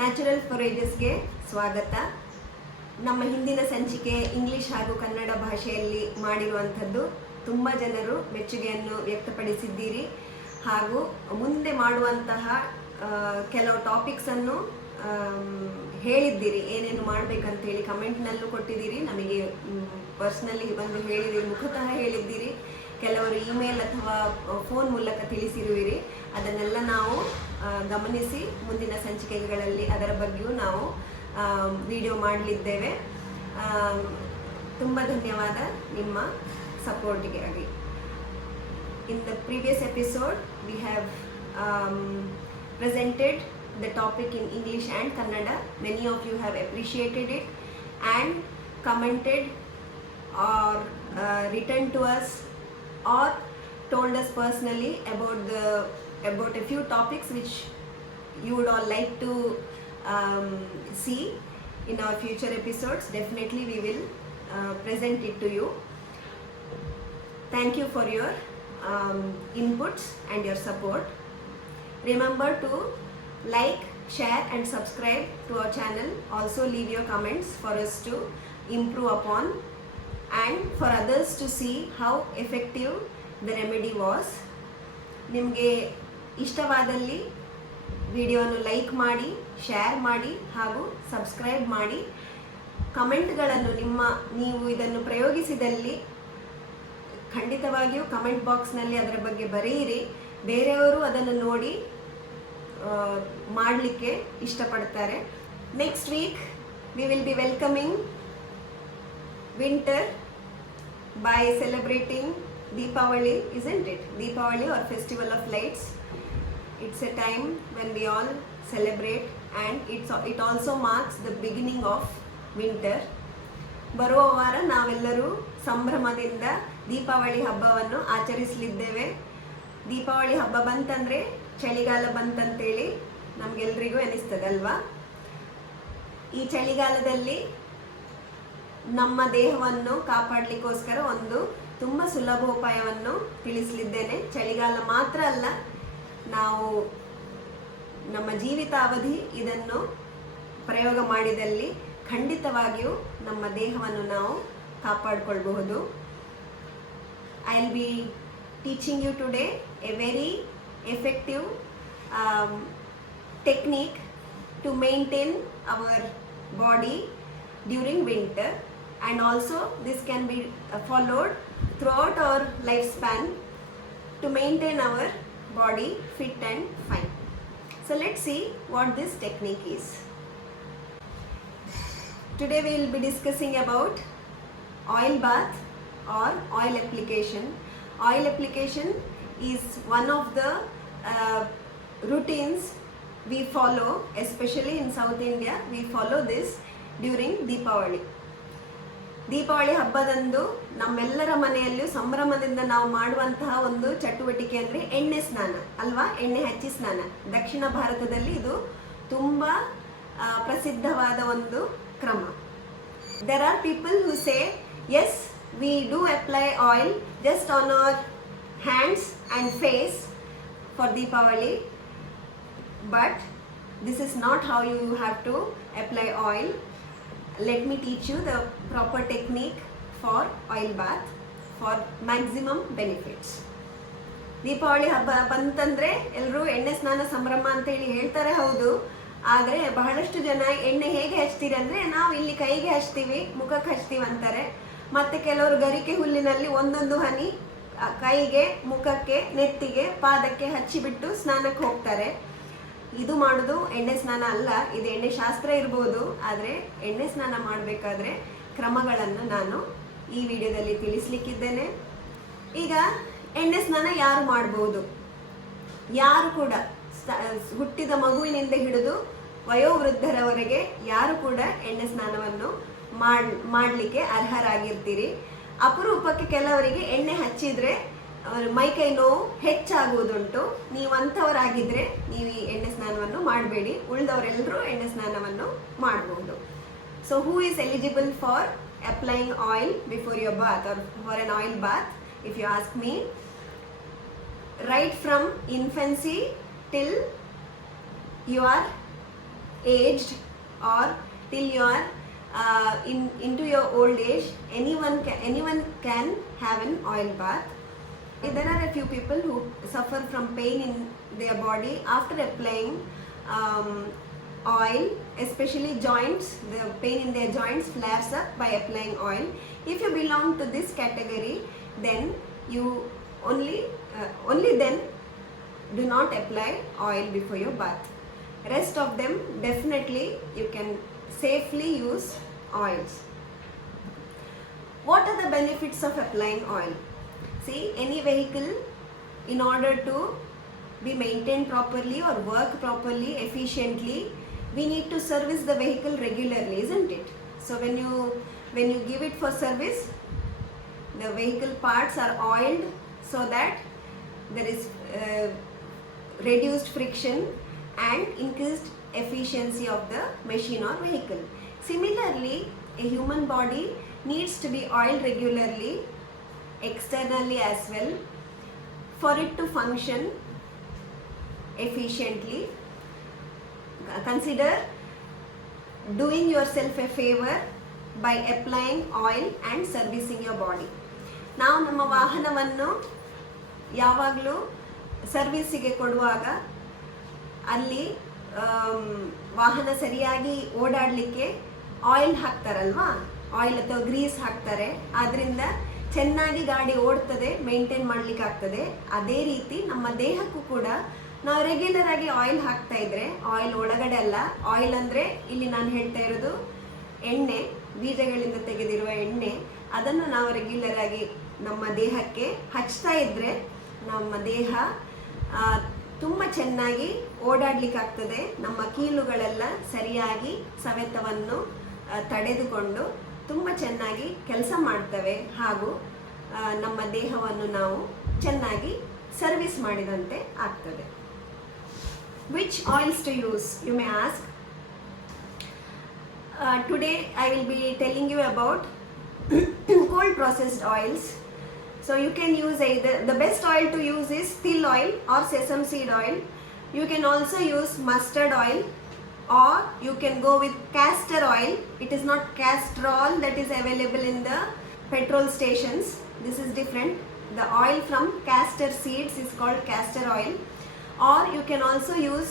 Natural ಫಾರೇಜಸ್ಗೆ ಸ್ವಾಗತ. ನಮ್ಮ ಹಿಂದಿನ ಸಂಚಿಕೆ ಇಂಗ್ಲಿಷ್ ಹಾಗೂ ಕನ್ನಡ ಭಾಷೆಯಲ್ಲಿ ಮಾಡಿರುವಂಥದ್ದು ತುಂಬ ಜನರು ಮೆಚ್ಚುಗೆಯನ್ನು ವ್ಯಕ್ತಪಡಿಸಿದ್ದೀರಿ ಹಾಗೂ ಮುಂದೆ ಮಾಡುವಂತಹ ಕೆಲವು ಟಾಪಿಕ್ಸನ್ನು ಹೇಳಿದ್ದೀರಿ, ಏನೇನು ಮಾಡಬೇಕಂತೇಳಿ ಕಮೆಂಟ್ನಲ್ಲೂ ಕೊಟ್ಟಿದ್ದೀರಿ, ನಮಗೆ ಪರ್ಸ್ನಲಿ ಬಂದು ಹೇಳಿದ್ದೀರಿ, ಮುಖತಃ ಹೇಳಿದ್ದೀರಿ, ಕೆಲವರು ಇಮೇಲ್ ಅಥವಾ ಫೋನ್ ಮೂಲಕ ತಿಳಿಸಿರುವಿರಿ. ಅದನ್ನೆಲ್ಲ ನಾವು ಗಮನಿಸಿ ಮುಂದಿನ ಸಂಚಿಕೆಗಳಲ್ಲಿ ಅದರ ಬಗ್ಗೆಯೂ ನಾವು ವಿಡಿಯೋ ಮಾಡಲಿದ್ದೇವೆ. ತುಂಬ ಧನ್ಯವಾದ ನಿಮ್ಮ ಸಪೋರ್ಟಿಗೆ ಆಗಿ. In the previous episode we have presented the topic in English and Kannada. Many of you have appreciated it and commented or written to us or told us personally about a few topics which you would all like to see in our future episodes. Definitely we will present it to you. Thank you for your inputs and your support. Remember to like, share and subscribe to our channel. Also leave your comments for us to improve upon and for others to see how effective the remedy was. ನಿಮಗೆ ಇಷ್ಟವಾದಲ್ಲಿ ವಿಡಿಯೋವನ್ನು like ಮಾಡಿ, share ಮಾಡಿ ಹಾಗೂ subscribe ಮಾಡಿ. ಕಮೆಂಟ್ಗಳನ್ನು ನೀವು ಇದನ್ನು ಪ್ರಯೋಗಿಸಿದಲ್ಲಿ ಖಂಡಿತವಾಗಿಯೂ ಕಮೆಂಟ್ ಬಾಕ್ಸ್ನಲ್ಲಿ ಅದರ ಬಗ್ಗೆ ಬರೆಯಿರಿ. ಬೇರೆಯವರು ಅದನ್ನು ನೋಡಿ ಮಾಡಲಿಕ್ಕೆ ಇಷ್ಟಪಡ್ತಾರೆ. Next week we will be welcoming winter by celebrating Deepavali, isn't it? Deepavali or Festival of Lights. It's a time when we all celebrate and it also marks the beginning of winter. ಬರುವ ವಾರ ನಾವೆಲ್ಲರೂ ಸಂಭ್ರಮದಿಂದ ದೀಪಾವಳಿ ಹಬ್ಬವನ್ನು ಆಚರಿಸಲಿದ್ದೇವೆ. ದೀಪಾವಳಿ ಹಬ್ಬ ಬಂತಂದರೆ ಚಳಿಗಾಲ ಬಂತಂತೇಳಿ ನಮಗೆಲ್ರಿಗೂ ಅನಿಸ್ತದಲ್ವಾ? ಈ ಚಳಿಗಾಲದಲ್ಲಿ ನಮ್ಮ ದೇಹವನ್ನು ಕಾಪಾಡಲಿಕ್ಕೋಸ್ಕರ ಒಂದು ತುಂಬ ಸುಲಭೋಪಾಯವನ್ನು ತಿಳಿಸಲಿದ್ದೇನೆ. ಚಳಿಗಾಲ ಮಾತ್ರ ಅಲ್ಲ, ನಾವು ನಮ್ಮ ಜೀವಿತಾವಧಿ ಇದನ್ನು ಪ್ರಯೋಗ ಮಾಡಿದಲ್ಲಿ ಖಂಡಿತವಾಗಿಯೂ ನಮ್ಮ ದೇಹವನ್ನು ನಾವು ಕಾಪಾಡಿಕೊಳ್ಳಬಹುದು. I will be teaching you today a very effective technique to maintain our body during winter, and also this can be followed throughout our lifespan to maintain our body fit and fine. So let's see what this technique is. Today we will be discussing about oil bath or oil application. Oil application is one of the routines we follow, especially in South India. We follow this during Deepavali. Deepavali ಹಬ್ಬದಂದು ನಮ್ಮೆಲ್ಲರ ಮನೆಯಲ್ಲೂ ಸಂಭ್ರಮದಿಂದ ನಾವು ಮಾಡುವಂತಹ ಒಂದು ಚಟುವಟಿಕೆ ಅಂದರೆ ಎಣ್ಣೆ ಸ್ನಾನ ಅಲ್ವಾ? ಎಣ್ಣೆ ಹಚ್ಚಿ ಸ್ನಾನ. ದಕ್ಷಿಣ ಭಾರತದಲ್ಲಿ ಇದು ತುಂಬ ಪ್ರಸಿದ್ಧವಾದ ಒಂದು ಕ್ರಮ. There are people who say, yes, we do apply oil just on our hands and face for Deepavali, but this is not how you have to apply oil. Let me teach you the proper technique for oil bath for maximum benefits. Deepavali ಹಬ್ಬ ಬಂತಂದ್ರೆ ಎಲ್ಲರೂ ಎಣ್ಣೆ ಸ್ನಾನ ಸಂಭ್ರಮ ಅಂತೇಳಿ ಹೇಳ್ತಾರೆ, ಹೌದು. ಆದರೆ ಬಹಳಷ್ಟು ಜನ ಎಣ್ಣೆ ಹೇಗೆ ಹಚ್ತೀರಿ ಅಂದರೆ, ನಾವು ಇಲ್ಲಿ ಕೈಗೆ ಹಚ್ತೀವಿ, ಮುಖಕ್ಕೆ ಹಚ್ತೀವಿ ಅಂತಾರೆ. ಮತ್ತು ಕೆಲವರು ಗರಿಕೆ ಹುಲ್ಲಿನಲ್ಲಿ ಒಂದೊಂದು ಹನಿ ಕೈಗೆ, ಮುಖಕ್ಕೆ, ನೆತ್ತಿಗೆ, ಪಾದಕ್ಕೆ ಹಚ್ಚಿಬಿಟ್ಟು ಸ್ನಾನಕ್ಕೆ ಹೋಗ್ತಾರೆ. ಇದು ಮಾಡೋದು ಎಣ್ಣೆ ಸ್ನಾನ ಅಲ್ಲ. ಇದು ಎಣ್ಣೆ ಶಾಸ್ತ್ರ ಇರ್ಬೋದು, ಆದರೆ ಎಣ್ಣೆ ಸ್ನಾನ ಮಾಡಬೇಕಾದ್ರೆ ಕ್ರಮಗಳನ್ನು ನಾನು ಈ ವಿಡಿಯೋದಲ್ಲಿ ತಿಳಿಸ್ಲಿಕ್ಕಿದ್ದೇನೆ. ಈಗ ಎಣ್ಣೆ ಸ್ನಾನ ಯಾರು ಮಾಡ್ಬೋದು? ಯಾರು ಕೂಡ, ಹುಟ್ಟಿದ ಮಗುವಿನಿಂದ ಹಿಡಿದು ವಯೋವೃದ್ಧರವರೆಗೆ ಯಾರು ಕೂಡ ಎಣ್ಣೆ ಸ್ನಾನವನ್ನು ಮಾಡಲಿಕ್ಕೆ ಅರ್ಹರಾಗಿರ್ತೀರಿ. ಅಪರೂಪಕ್ಕೆ ಕೆಲವರಿಗೆ ಎಣ್ಣೆ ಹಚ್ಚಿದ್ರೆ ಮೈಕೈ ನೋವು ಹೆಚ್ಚಾಗುವುದುಂಟು. ನೀವು ಅಂಥವರಾಗಿದ್ದರೆ ನೀವು ಈ ಎಣ್ಣೆ ಸ್ನಾನವನ್ನು ಮಾಡಬೇಡಿ. ಉಳಿದವರೆಲ್ಲರೂ ಎಣ್ಣೆ ಸ್ನಾನವನ್ನು ಮಾಡಬಹುದು. So who is eligible for applying oil before your bath or for an oil bath? If you ask me, right from infancy till you are aged or till you are into your old age, anyone can have an oil bath. There are a few people who suffer from pain in their body after applying oil, especially joints. The pain in their joints flares up by applying oil. If you belong to this category, then you only then do not apply oil before your bath. Rest of them definitely you can safely use oils. What are the benefits of applying oil? See, any vehicle, in order to be maintained properly or work properly, efficiently, we need to service the vehicle regularly, isn't it? So when you give it for service, the vehicle parts are oiled so that there is reduced friction and increased efficiency of the machine or vehicle. Similarly, a human body needs to be oiled regularly, externally as well, for it to function efficiently. Consider doing yourself a favor by applying oil and servicing your body. ನಾವು ನಮ್ಮ ವಾಹನವನ್ನು ಯಾವಾಗಲೂ ಸರ್ವಿಸಿಗೆ ಕೊಡುವಾಗ ಅಲ್ಲಿ ವಾಹನ ಸರಿಯಾಗಿ ಓಡಾಡಲಿಕ್ಕೆ oil ಹಾಕ್ತಾರಲ್ವಾ, oil ಅಥವಾ Greece ಹಾಕ್ತಾರೆ. ಆದ್ದರಿಂದ ಚೆನ್ನಾಗಿ ಗಾಡಿ ಓಡ್ತದೆ, ಮೇಂಟೈನ್ ಮಾಡ್ಲಿಕ್ಕೆ ಆಗ್ತದೆ. ಅದೇ ರೀತಿ ನಮ್ಮ ದೇಹಕ್ಕೂ ಕೂಡ ನಾವು ರೆಗ್ಯುಲರ್ ಆಗಿ ಆಯಿಲ್ ಹಾಕ್ತಾ ಇದ್ರೆ, ಆಯಿಲ್ ಒಳಗಡೆ ಅಲ್ಲ, ಆಯಿಲ್ ಅಂದರೆ ಇಲ್ಲಿ ನಾನು ಹೇಳ್ತಾ ಇರೋದು ಎಣ್ಣೆ, ಬೀಜಗಳಿಂದ ತೆಗೆದಿರುವ ಎಣ್ಣೆ, ಅದನ್ನು ನಾವು ರೆಗ್ಯುಲರ್ ಆಗಿ ನಮ್ಮ ದೇಹಕ್ಕೆ ಹಚ್ತಾ ಇದ್ರೆ ನಮ್ಮ ದೇಹ ತುಂಬ ಚೆನ್ನಾಗಿ ಓಡಾಡ್ಲಿಕ್ಕಾಗ್ತದೆ. ನಮ್ಮ ಕೀಲುಗಳೆಲ್ಲ ಸರಿಯಾಗಿ ಸವೆತವನ್ನು ತಡೆದುಕೊಂಡು ತುಂಬ ಚೆನ್ನಾಗಿ ಕೆಲಸ ಮಾಡ್ತವೆ, ಹಾಗೂ ನಮ್ಮ ದೇಹವನ್ನು ನಾವು ಚೆನ್ನಾಗಿ ಸರ್ವಿಸ್ ಮಾಡಿದಂತೆ ಆಗ್ತದೆ. Which oils to use, you may ask. Today I will be telling you about cold processed oils. So you can use either, the best oil to use is till oil or sesame seed oil. You can also use mustard oil, or you can go with castor oil. It is not castrol that is available in the petrol stations. This is different. The oil from castor seeds is called castor oil. Or you can also use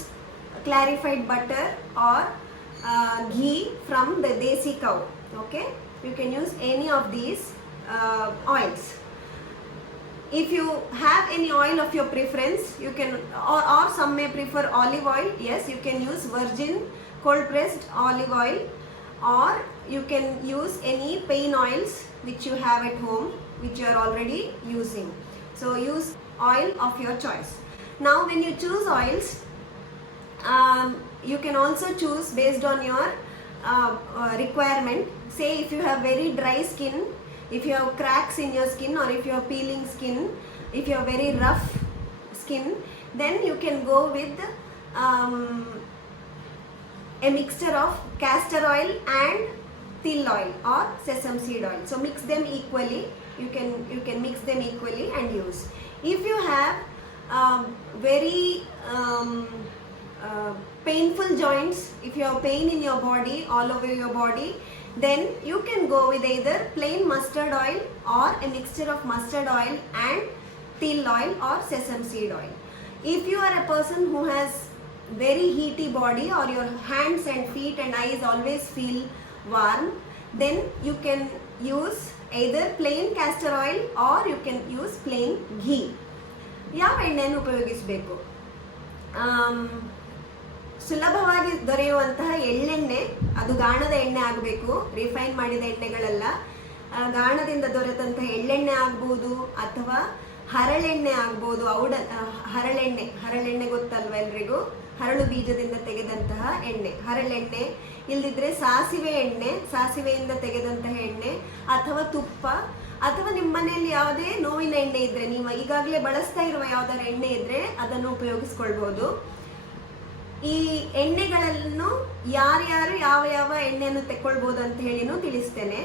clarified butter or ghee from the desi cow. Okay, you can use any of these oils. If you have any oil of your preference, you can, or some may prefer olive oil. Yes, you can use virgin cold pressed olive oil, or you can use any pain oils which you have at home, which you are already using. So use oil of your choice. Now when you choose oils, you can also choose based on your requirement. Say if you have very dry skin, if you have cracks in your skin, or if you have peeling skin, if you have very rough skin, then you can go with a mixture of castor oil and till oil or sesame seed oil. So mix them equally. You can mix them equally and use. If you have very painful joints, if you have pain in your body, all over your body, then you can go with either plain mustard oil or a mixture of mustard oil and till oil or sesame seed oil. If you are a person who has very heaty body, or your hands and feet and eyes always feel warm, then you can use either plain castor oil or you can use plain ghee. ಯಾವ ಎಣ್ಣೆಯನ್ನು ಉಪಯೋಗಿಸಬೇಕು? ಸುಲಭವಾಗಿ ದೊರೆಯುವಂತಹ ಎಳ್ಳೆಣ್ಣೆ, ಅದು ಗಾಣದ ಎಣ್ಣೆ ಆಗಬೇಕು, refine ಮಾಡಿದ ಎಣ್ಣೆಗಳಲ್ಲ. ಗಾಣದಿಂದ ದೊರೆತಂತಹ ಎಳ್ಳೆಣ್ಣೆ ಆಗ್ಬೋದು, ಅಥವಾ ಹರಳೆಣ್ಣೆ ಆಗ್ಬೋದು. ಹರಳೆಣ್ಣೆ ಗೊತ್ತಲ್ವ ಎಲ್ರಿಗೂ? ಹರಳು ಬೀಜದಿಂದ ತೆಗೆದಂತಹ ಎಣ್ಣೆ ಹರಳೆಣ್ಣೆ. ಇಲ್ಲದಿದ್ರೆ ಸಾಸಿವೆ ಎಣ್ಣೆ, ಸಾಸಿವೆಯಿಂದ ತೆಗೆದಂತಹ ಎಣ್ಣೆ, ಅಥವಾ ತುಪ್ಪ, ಅಥವಾ ನಿಮ್ಮ ಮನೆಯಲ್ಲಿ ಯಾವುದೇ ನೋವಿನ ಎಣ್ಣೆ ಇದ್ರೆ, ನೀವು ಈಗಾಗಲೇ ಬಳಸ್ತಾ ಇರುವ ಯಾವ್ದಾದ್ರು ಎಣ್ಣೆ ಇದ್ರೆ ಅದನ್ನು ಉಪಯೋಗಿಸ್ಕೊಳ್ಬೋದು. ಈ ಎಣ್ಣೆಗಳನ್ನು ಯಾರ್ಯಾರು ಯಾವ ಎಣ್ಣೆಯನ್ನು ತೆಕ್ಕೊಳ್ಬೋದು ಅಂತ ಹೇಳಿನೂ ತಿಳಿಸ್ತೇನೆ.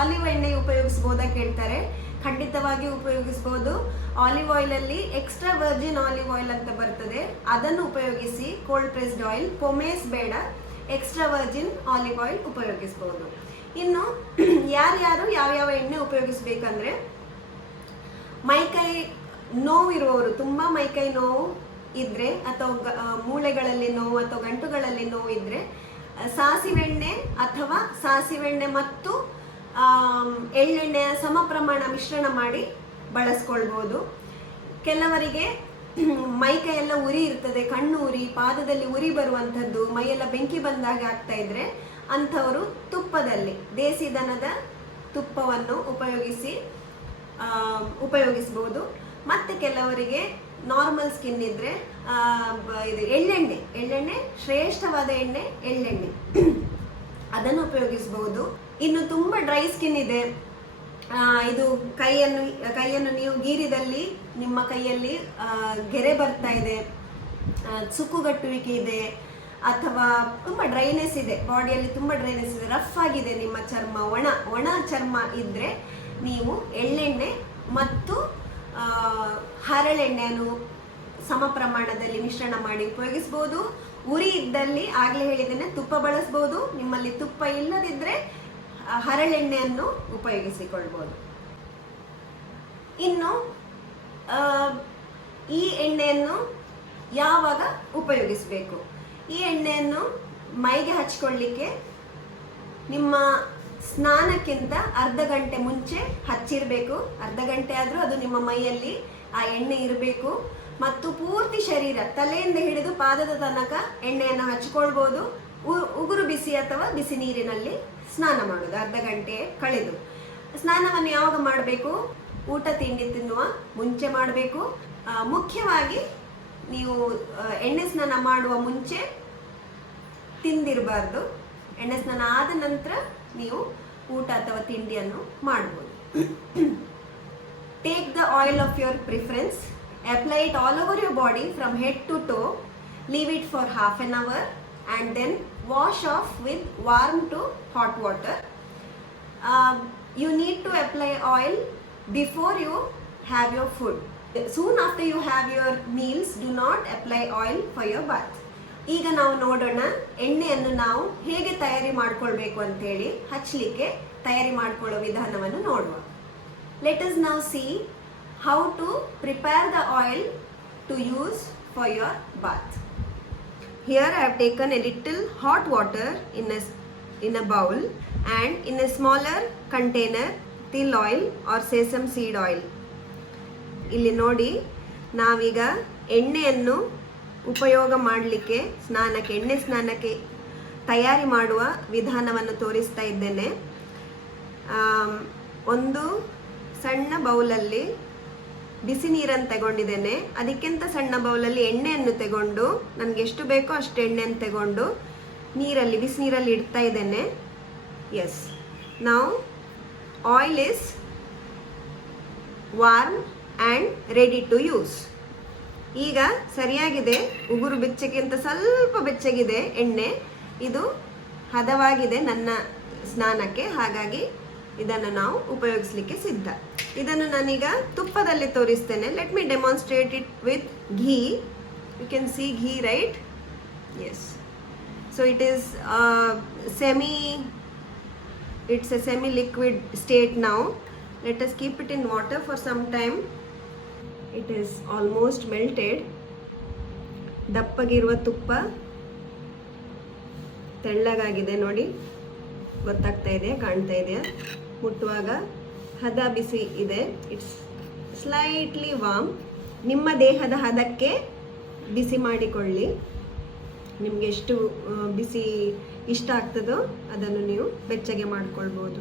ಆಲಿವ್ ಎಣ್ಣೆ ಉಪಯೋಗಿಸ್ಬೋದಾ ಕೇಳ್ತಾರೆ. ಖಂಡಿತವಾಗಿ ಉಪಯೋಗಿಸ್ಬೋದು. ಆಲಿವ್ ಆಯಿಲ್ ಅಲ್ಲಿ ಎಕ್ಸ್ಟ್ರಾ ವರ್ಜಿನ್ ಆಲಿವ್ ಆಯಿಲ್ ಅಂತ ಬರ್ತದೆ, ಅದನ್ನು ಉಪಯೋಗಿಸಿ ಕೋಲ್ಡ್ ಪ್ರೆಸ್ಡ್ ಆಯಿಲ್, ಪೊಮೇಸ್ ಬೇಡ, ಎಕ್ಸ್ಟ್ರಾ ವರ್ಜಿನ್ ಆಲಿವ್ ಆಯಿಲ್ ಉಪಯೋಗಿಸ್ಬೋದು. ಇನ್ನು ಯಾರ್ಯಾರು ಯಾವ್ಯಾವ ಎಣ್ಣೆ ಉಪಯೋಗಿಸ್ಬೇಕಂದ್ರೆ, ಮೈಕೈ ನೋವು ಇರುವವರು, ತುಂಬಾ ಮೈಕೈ ನೋವು ಇದ್ರೆ ಅಥವಾ ಮೂಳೆಗಳಲ್ಲಿ ನೋವು ಅಥವಾ ಗಂಟುಗಳಲ್ಲಿ ನೋವು ಇದ್ರೆ ಸಾಸಿವೆಣ್ಣೆ ಅಥವಾ ಸಾಸಿವೆಣ್ಣೆ ಮತ್ತು ಎಳ್ಳೆಣ್ಣೆಯ ಸಮ ಪ್ರಮಾಣ ಮಿಶ್ರಣ ಮಾಡಿ ಬಳಸ್ಕೊಳ್ಬೋದು. ಕೆಲವರಿಗೆ ಮೈಕೈ ಎಲ್ಲ ಉರಿ ಇರ್ತದೆ, ಕಣ್ಣು ಉರಿ, ಪಾದದಲ್ಲಿ ಉರಿ ಬರುವಂಥದ್ದು, ಮೈಯೆಲ್ಲ ಬೆಂಕಿ ಬಂದಾಗ ಆಗ್ತಾ ಇದ್ರೆ ಅಂಥವರು ತುಪ್ಪದಲ್ಲಿ ದೇಸಿ ದನದ ತುಪ್ಪವನ್ನು ಉಪಯೋಗಿಸ್ಬೋದು. ಮತ್ತೆ ಕೆಲವರಿಗೆ ನಾರ್ಮಲ್ ಸ್ಕಿನ್ ಇದ್ರೆ ಇದು ಎಳ್ಳೆಣ್ಣೆ ಶ್ರೇಷ್ಠವಾದ ಎಣ್ಣೆ ಎಳ್ಳೆಣ್ಣೆ ಅದನ್ನು ಉಪಯೋಗಿಸಬಹುದು. ಇನ್ನು ತುಂಬಾ ಡ್ರೈ ಸ್ಕಿನ್ ಇದೆ, ಇದು ಕೈಯನ್ನು ನೀವು ಗೀರಿದಲ್ಲಿ ನಿಮ್ಮ ಕೈಯಲ್ಲಿ ಗೆರೆ ಬರ್ತಾ ಇದೆ, ಸುಕ್ಕುಗಟ್ಟುವಿಕೆ ಇದೆ, ಅಥವಾ ತುಂಬಾ ಡ್ರೈನೆಸ್ ಇದೆ, ಬಾಡಿಯಲ್ಲಿ ತುಂಬಾ ಡ್ರೈನೆಸ್ ಇದೆ, ರಫ್ ಆಗಿದೆ ನಿಮ್ಮ ಚರ್ಮ, ಒಣ ಚರ್ಮ ಇದ್ರೆ ನೀವು ಎಳ್ಳೆಣ್ಣೆ ಮತ್ತು ಹರಳೆಣ್ಣೆಯನ್ನು ಸಮ ಪ್ರಮಾಣದಲ್ಲಿ ಮಿಶ್ರಣ ಮಾಡಿ ಉಪಯೋಗಿಸಬಹುದು. ಉರಿ ಇದ್ದಲ್ಲಿ ಆಗ್ಲೇ ಹೇಳಿದ್ದೇನೆ ತುಪ್ಪ ಬಳಸಬಹುದು. ನಿಮ್ಮಲ್ಲಿ ತುಪ್ಪ ಇಲ್ಲದಿದ್ರೆ ಹರಳೆಣ್ಣೆಯನ್ನು ಉಪಯೋಗಿಸಿಕೊಳ್ಬಹುದು. ಇನ್ನು ಈ ಎಣ್ಣೆಯನ್ನು ಯಾವಾಗ ಉಪಯೋಗಿಸಬೇಕು? ಈ ಎಣ್ಣೆಯನ್ನು ಮೈಗೆ ಹಚ್ಕೊಳ್ಳಿಕ್ಕೆ ನಿಮ್ಮ ಸ್ನಾನಕ್ಕಿಂತ ಅರ್ಧ ಗಂಟೆ ಮುಂಚೆ ಹಚ್ಚಿರಬೇಕು. ಅರ್ಧ ಗಂಟೆ ಆದ್ರೂ ಅದು ನಿಮ್ಮ ಮೈಯಲ್ಲಿ ಆ ಎಣ್ಣೆ ಇರಬೇಕು. ಮತ್ತು ಪೂರ್ತಿ ಶರೀರ, ತಲೆಯಿಂದ ಹಿಡಿದು ಪಾದದ ತನಕ ಎಣ್ಣೆಯನ್ನು ಹಚ್ಕೊಳ್ಬಹುದು. ಉಗುರು ಬಿಸಿ ಅಥವಾ ಬಿಸಿ ನೀರಿನಲ್ಲಿ ಸ್ನಾನ ಮಾಡುದು ಅರ್ಧ ಗಂಟೆ ಕಳೆದು. ಸ್ನಾನವನ್ನು ಯಾವಾಗ ಮಾಡಬೇಕು? ಊಟ ತಿಂಡಿ ತಿನ್ನುವ ಮುಂಚೆ ಮಾಡಬೇಕು. ಮುಖ್ಯವಾಗಿ ನೀವು ಎಣ್ಣೆ ಸ್ನಾನ ಮಾಡುವ ಮುಂಚೆ ತಿಂದಿರಬಾರ್ದು. ಎಣ್ಣೆ ಸ್ನಾನ ಆದ ನಂತರ ನೀವು ಊಟ ಅಥವಾ ತಿಂಡಿಯನ್ನು ಮಾಡಬಹುದು. Take the oil of your preference, apply it all over your body from head to toe, leave it for half an hour and then wash off with warm to hot water. You need to apply oil before you have your food. Soon after you have your meals, do not apply oil for your bath. ಈಗ ನಾವು ನೋಡೋಣ ಎಣ್ಣೆಯನ್ನು ನಾವು ಹೇಗೆ ತಯಾರಿ ಮಾಡ್ಕೊಳ್ಬೇಕು ಅಂತ ಹೇಳಿ, ಹಚ್ಚಲಿಕ್ಕೆ ತಯಾರಿ ಮಾಡ್ಕೊಳ್ಳೋ ವಿಧಾನವನ್ನು ನೋಡುವ. Let us now see how to prepare the oil to use for your bath. Here I have taken a little hot water in a bowl and in a smaller container till oil or sesame seed oil. ಇಲ್ಲಿ ನೋಡಿ, ನಾವೀಗ ಎಣ್ಣೆಯನ್ನು ಉಪಯೋಗ ಮಾಡಲಿಕ್ಕೆ ಎಣ್ಣೆ ಸ್ನಾನಕ್ಕೆ ತಯಾರಿ ಮಾಡುವ ವಿಧಾನವನ್ನು ತೋರಿಸ್ತಾ ಇದ್ದೇನೆ. ಒಂದು ಸಣ್ಣ ಬೌಲಲ್ಲಿ ಬಿಸಿ ನೀರನ್ನು ತಗೊಂಡಿದ್ದೇನೆ. ಅದಕ್ಕಿಂತ ಸಣ್ಣ ಬೌಲಲ್ಲಿ ಎಣ್ಣೆಯನ್ನು ತಗೊಂಡು, ನನಗೆ ಎಷ್ಟು ಬೇಕೋ ಅಷ್ಟು ಎಣ್ಣೆಯನ್ನು ತಗೊಂಡು ಬಿಸಿ ನೀರಲ್ಲಿ ಇಡ್ತಾ ಇದ್ದೇನೆ. Yes, now oil is warm and ready to use. ಈಗ ಸರಿಯಾಗಿದೆ, ಉಗುರು ಬೆಚ್ಚಗಿಂತ ಸ್ವಲ್ಪ ಬೆಚ್ಚಗಿದೆ ಎಣ್ಣೆ. ಇದು ಹದವಾಗಿದೆ ನನ್ನ ಸ್ನಾನಕ್ಕೆ, ಹಾಗಾಗಿ ಇದನ್ನು ನಾವು ಉಪಯೋಗಿಸಲಿಕ್ಕೆ ಸಿದ್ಧ. ಇದನ್ನು ನಾನೀಗ ತುಪ್ಪದಲ್ಲಿ ತೋರಿಸ್ತೇನೆ. Let me demonstrate it with ghee. You can see ghee, right? Yes. So it is it's a semi liquid state now. Let us keep it in water for some time. It is almost melted. ದಪ್ಪಗಿರುವ ತುಪ್ಪ ತೆಳ್ಳಗಾಗಿದೆ ನೋಡಿ, ಗೊತ್ತಾಗ್ತಾ ಇದೆ, ಕಾಣ್ತಾ ಇದೆಯಾ? ಮುಟ್ಟುವಾಗ ಹದ ಬಿಸಿ ಇದೆ. It's slightly warm. ನಿಮ್ಮ ದೇಹದ ಹದಕ್ಕೆ ಬಿಸಿ ಮಾಡಿಕೊಳ್ಳಿ. ನಿಮಗೆ ಎಷ್ಟು ಬಿಸಿ ಇಷ್ಟ ಆಗ್ತದೋ ಅದನ್ನು ನೀವು ಬೆಚ್ಚಗೆ ಮಾಡಿಕೊಳ್ಬೋದು.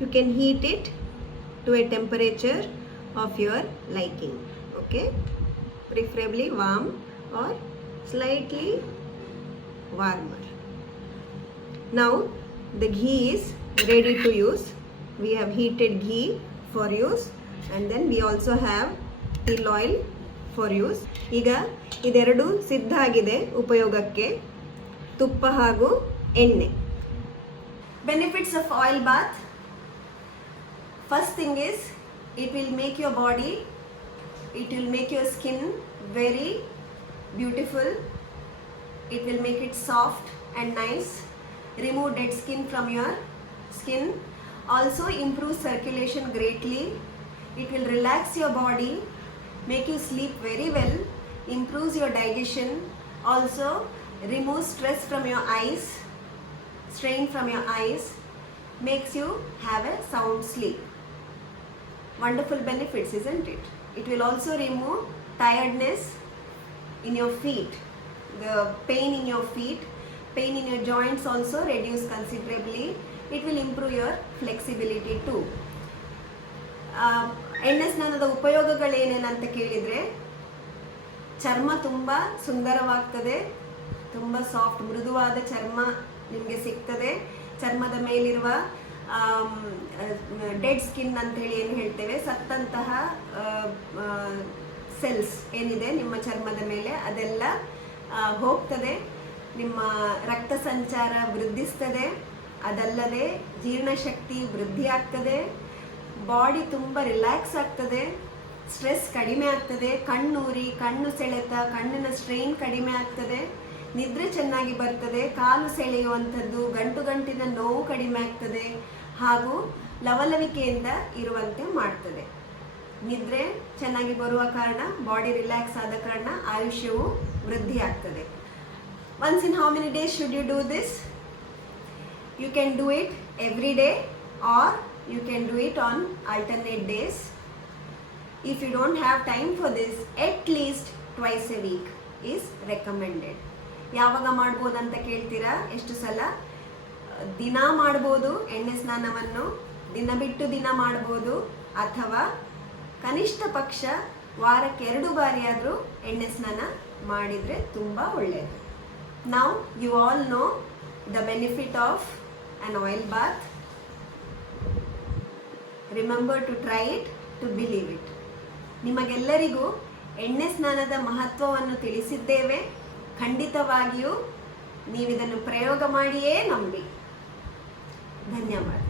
You can heat it to a temperature of your liking. Okay, preferably warm or slightly warmer. Now the ghee is ready to use. We have heated ghee for use and then we also have till oil for use. ಈಗ ಇದೆರಡು ಸಿದ್ಧ ಆಗಿದೆ ಉಪಯೋಗಕ್ಕೆ, ತುಪ್ಪ ಹಾಗೂ ಎಣ್ಣೆ. Benefits of oil bath. First thing is, it will make your body, it will make your skin very beautiful. It will make it soft and nice. Remove dead skin from your skin. Also improve circulation greatly. It will relax your body, make you sleep very well, improves your digestion. Also remove stress from your eyes, strain from your eyes, makes you have a sound sleep. Wonderful benefits, isn't it? It will also remove tiredness in your feet, the pain in your feet, pain in your joints also reduce considerably. It will improve your flexibility too. ಎಣ್ಣೆ ಸ್ನಾನದ ಉಪಯೋಗಗಳೇನೇನಂತ ಕೇಳಿದರೆ, ಚರ್ಮ ತುಂಬ ಸುಂದರವಾಗ್ತದೆ, ತುಂಬ soft ಮೃದುವಾದ ಚರ್ಮ ನಿಮಗೆ ಸಿಗ್ತದೆ. ಚರ್ಮದ ಮೇಲಿರುವ ಡೆಡ್ ಸ್ಕಿನ್ ಅಂತೇಳಿ ಏನು ಹೇಳ್ತೇವೆ, ಸತ್ತಂತಹ ಸೆಲ್ಸ್ ಏನಿದೆ ನಿಮ್ಮ ಚರ್ಮದ ಮೇಲೆ ಅದೆಲ್ಲ ಹೋಗ್ತದೆ. ನಿಮ್ಮ ರಕ್ತ ಸಂಚಾರ ವೃದ್ಧಿಸ್ತದೆ. ಅದಲ್ಲದೆ ಜೀರ್ಣಶಕ್ತಿ ವೃದ್ಧಿ ಆಗ್ತದೆ. ಬಾಡಿ ತುಂಬ ರಿಲ್ಯಾಕ್ಸ್ ಆಗ್ತದೆ. ಸ್ಟ್ರೆಸ್ ಕಡಿಮೆ ಆಗ್ತದೆ. ಕಣ್ಣೂರಿ, ಕಣ್ಣು ಸೆಳೆತ, ಕಣ್ಣಿನ ಸ್ಟ್ರೈನ್ ಕಡಿಮೆ ಆಗ್ತದೆ. ನಿದ್ರೆ ಚೆನ್ನಾಗಿ ಬರ್ತದೆ. ಕಾಲು ಸೆಳೆಯುವಂಥದ್ದು, ಗಂಟಿನ ನೋವು ಕಡಿಮೆ ಆಗ್ತದೆ. ಹಾಗೂ ಲವಲವಿಕೆಯಿಂದ ಇರುವಂತೆ ಮಾಡ್ತದೆ. ನಿದ್ರೆ ಚೆನ್ನಾಗಿ ಬರುವ ಕಾರಣ, ಬಾಡಿ ರಿಲ್ಯಾಕ್ಸ್ ಆದ ಕಾರಣ ಆಯುಷ್ಯವು ವೃದ್ಧಿ ಆಗ್ತದೆ. Once in how many days should you do this? You can do it every day or you can do it on alternate days. If you don't have time for this, at least twice a week is recommended. ಯಾವಾಗ ಮಾಡ್ಬೋದು ಅಂತ ಕೇಳ್ತೀರಾ? ಎಷ್ಟು ಸಲ? ದಿನ ಮಾಡ್ಬೋದು ಎಣ್ಣೆ ಸ್ನಾನವನ್ನು, ದಿನ ಬಿಟ್ಟು ದಿನ ಮಾಡ್ಬೋದು, ಅಥವಾ ಕನಿಷ್ಠ ಪಕ್ಷ ವಾರಕ್ಕೆ 2 ಬಾರಿ ಆದರೂ ಎಣ್ಣೆ ಸ್ನಾನ ಮಾಡಿದರೆ ತುಂಬ ಒಳ್ಳೆಯದು. Now you all know the benefit of an oil bath. Remember to try it, to believe it. ನಿಮಗೆಲ್ಲರಿಗೂ ಎಣ್ಣೆ ಸ್ನಾನದ ಮಹತ್ವವನ್ನು ತಿಳಿಸಿದ್ದೇವೆ. ಖಂಡಿತವಾಗಿಯೂ ನೀವಿದನ್ನು ಪ್ರಯೋಗ ಮಾಡಿಯೇ ನಂಬಿ. ಧನ್ಯವಾದ.